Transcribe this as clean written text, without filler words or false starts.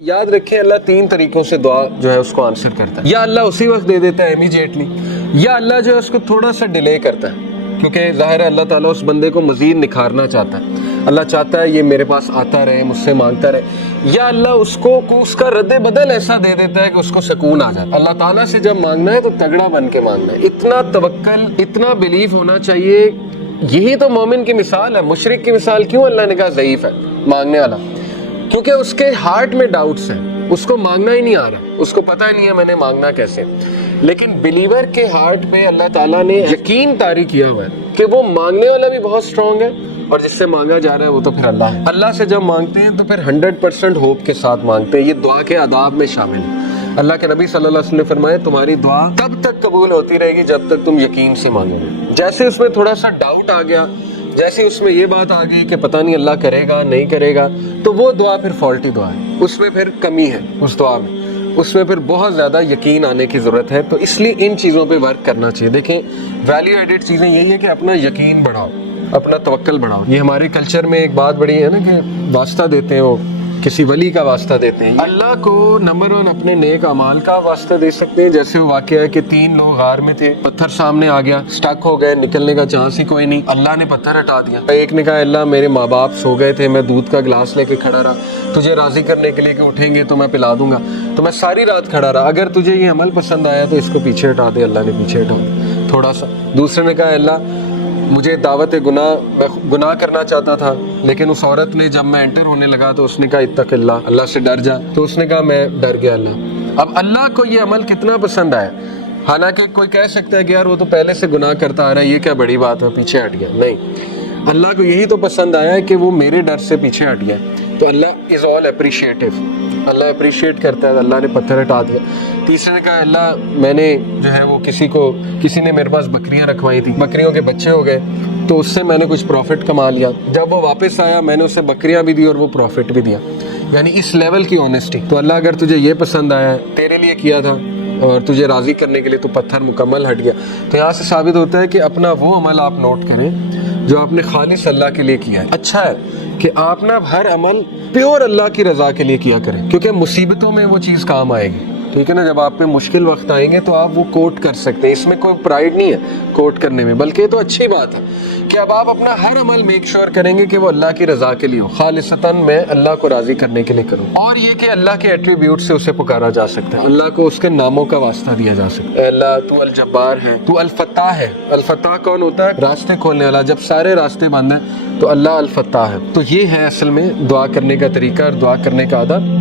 یاد رکھیں اللہ تین طریقوں سے دعا جو ہے اس کو آنسر کرتا ہے. یا اللہ اسی وقت دے دیتا ہے امیجیٹلی، یا اللہ جو ہے اس کو تھوڑا سا ڈیلے کرتا ہے، کیونکہ ظاہر ہے اللہ تعالیٰ اس بندے کو مزید نکھارنا چاہتا ہے. اللہ چاہتا ہے یہ میرے پاس آتا رہے، مجھ سے مانگتا رہے. یا اللہ اس کو اس کا رد بدل ایسا دے دیتا ہے کہ اس کو سکون آ جاتا ہے. اللہ تعالیٰ سے جب مانگنا ہے تو تگڑا بن کے مانگنا ہے، اتنا توکل، اتنا بلیف ہونا چاہیے. یہی تو مومن کی مثال ہے. مشرک کی مثال کیوں اللہ نے کہا ضعیف ہے مانگنے والا؟ کیونکہ اس کے ہارٹ میں ڈاؤٹس ہیں، اس کو مانگنا ہی نہیں آ رہا، اس کو پتہ ہی نہیں ہے میں نے مانگنا کیسے. لیکن بلیور کے ہارٹ میں اللہ تعالیٰ نے یقین طاری کیا ہوا ہے کہ وہ مانگنے والا بھی بہت اسٹرانگ ہے، اور جس سے مانگا جا رہا ہے وہ تو پھر اللہ ہے. اللہ سے جب مانگتے ہیں تو پھر 100% ہوپ کے ساتھ مانگتے ہیں. یہ دعا کے آداب میں شامل ہے. اللہ کے نبی صلی اللہ علیہ وسلم نے فرمایا تمہاری دعا تب تک قبول ہوتی رہے گی جب تک تم یقین سے مانگو گے. جیسے اس میں تھوڑا سا ڈاؤٹ آ گیا، جیسے اس میں یہ بات آ گئی کہ پتہ نہیں اللہ کرے گا نہیں کرے گا، تو وہ دعا پھر فالٹی دعا ہے، اس میں پھر کمی ہے اس دعا میں، اس میں پھر بہت زیادہ یقین آنے کی ضرورت ہے. تو اس لیے ان چیزوں پہ ورک کرنا چاہیے. دیکھیں ویلیو ایڈڈ چیزیں یہی ہے کہ اپنا یقین بڑھاؤ، اپنا توکل بڑھاؤ. یہ ہمارے کلچر میں ایک بات بڑی ہے نا کہ واسطہ دیتے ہیں، وہ کسی ولی کا واسطہ دیتے ہیں. اللہ کو نمبر 1 اپنے نیک اعمال کا واسطہ دے سکتے ہیں. جیسے وہ واقعہ ہے کہ 3 لوگ غار میں تھے، پتھر سامنے آ گیا، سٹک ہو گئے، نکلنے کا چانس ہی کوئی نہیں. اللہ نے پتھر ہٹا دیا. ایک نے کہا اللہ میرے ماں باپ سو گئے تھے، میں دودھ کا گلاس لے کے کھڑا رہا، تجھے راضی کرنے کے لیے کہ اٹھیں گے تو میں پلا دوں گا، تو میں ساری رات کھڑا رہا، اگر تجھے یہ عمل پسند آیا تو اس کو پیچھے ہٹا دے. اللہ نے پیچھے ہٹا تھوڑا سا. دوسرے نے کہا اللہ مجھے دعوت گناہ، میں گناہ کرنا چاہتا تھا، لیکن اس عورت نے جب میں انٹر ہونے لگا تو اس نے کہا اتق اللہ، اللہ سے ڈر جا، تو اس نے کہا میں ڈر گیا اللہ. اب اللہ کو یہ عمل کتنا پسند آیا. حالانکہ کوئی کہہ سکتا ہے کہ یار وہ تو پہلے سے گناہ کرتا آ رہا ہے، یہ کیا بڑی بات ہے پیچھے ہٹ گیا. نہیں، اللہ کو یہی تو پسند آیا ہے کہ وہ میرے ڈر سے پیچھے ہٹ گیا. تو اللہ از آل اپریشیٹو، اللہ اپریشیٹ کرتا ہے. اللہ نے پتھر ہٹا دیا. تیسرے نے کہا اللہ میں نے جو ہے وہ کسی نے میرے پاس بکریاں رکھوائی تھی، بکریوں کے بچے ہو گئے تو اس سے میں نے کچھ پروفٹ کما لیا. جب وہ واپس آیا میں نے اسے بکریاں بھی دی اور وہ پروفٹ بھی دیا. یعنی اس لیول کی آنیسٹی. تو اللہ اگر تجھے یہ پسند آیا ہے، تیرے لیے کیا تھا اور تجھے راضی کرنے کے لیے تو پتھر مکمل ہٹ گیا. تو یہاں سے ثابت ہوتا ہے کہ اپنا وہ عمل آپ نوٹ کریں جو آپ نے خالص اللہ کے لیے کیا ہے. اچھا ہے کہ آپ نا ہر عمل پیور اللہ کی رضا کے لیے کیا کریں، کیونکہ مصیبتوں میں وہ چیز کام آئے گی. ٹھیک ہے نا، جب آپ پہ مشکل وقت آئیں گے تو آپ وہ کوٹ کر سکتے ہیں. اس میں کوئی پرائیڈ نہیں ہے کوٹ کرنے میں، بلکہ یہ تو اچھی بات ہے کہ اب آپ اپنا ہر عمل میک شور کریں گے کہ وہ اللہ کی رضا کے لیے ہو، خالصتاً میں اللہ کو راضی کرنے کے لیے کروں. اور یہ کہ اللہ کے ایٹریبیوٹ سے اسے پکارا جا سکتا ہے، اللہ کو اس کے ناموں کا واسطہ دیا جا سکتا ہے. اللہ تو الجبار ہے، تو الفتاح ہے. الفتاح کون ہوتا ہے؟ راستے کھولنے والا. جب سارے راستے بند ہیں تو اللہ الفتاح ہے. تو یہ ہے اصل میں دعا کرنے کا طریقہ اور دعا کرنے کا آداب.